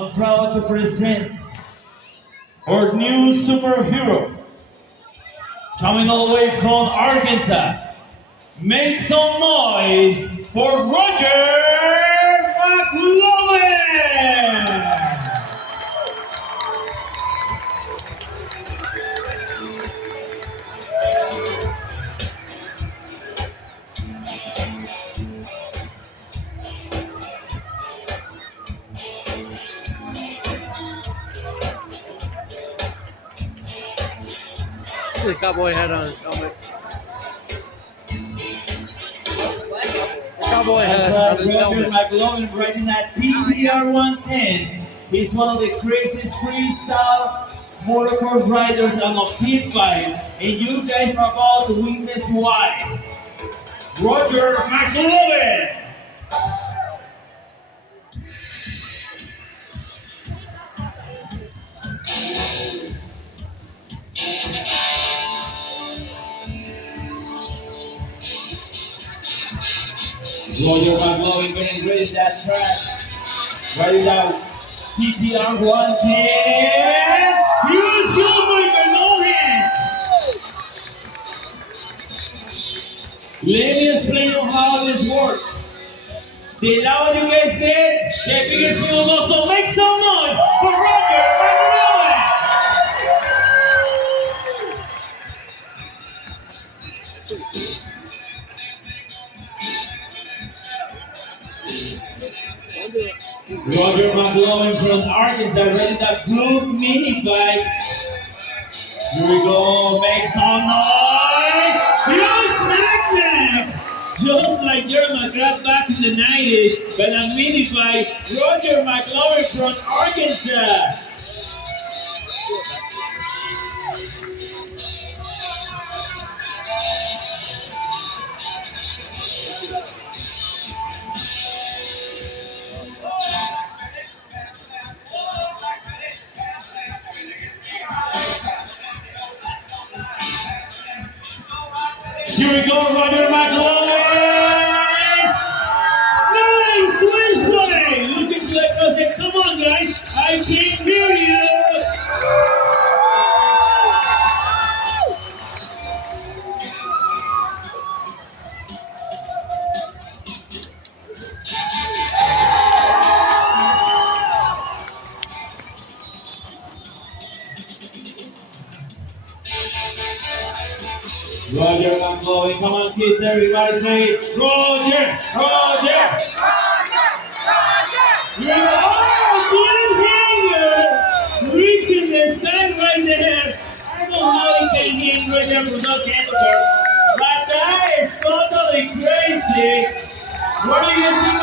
I'm proud to present our new superhero coming all the way from Arkansas. Make some noise for Roger McLovin! See the cowboy hat on his helmet. The cowboy hat on his Roger helmet. McLovin riding that PTR 110. He's one of the craziest freestyle motocross riders on a pit bike, and you guys are about to witness why. Roger McLovin! Roger McLovin getting ready that track. Riding that PTR 110. Huge Gilbert, no hands. Let me explain you how this works. The louder you guys get, the biggest you will go. So make some noise for Roger McLovin. Roger McLovin from Arkansas riding that blue mini bike. Here we go, make some noise! Huge magnet! Just like Jerry McGrath back in the 90s, but a mini bike, Roger McLovin from Arkansas. Here we go, Roger McLovin! Nice switch play! Looking good, I said, come on guys, I can't hear you! Roger McLovin, come on kids, everybody say, Roger, Roger! You're hanger reaching the sky right there. I don't know how he can hang right there with those handlebars, but that is totally crazy. What do you think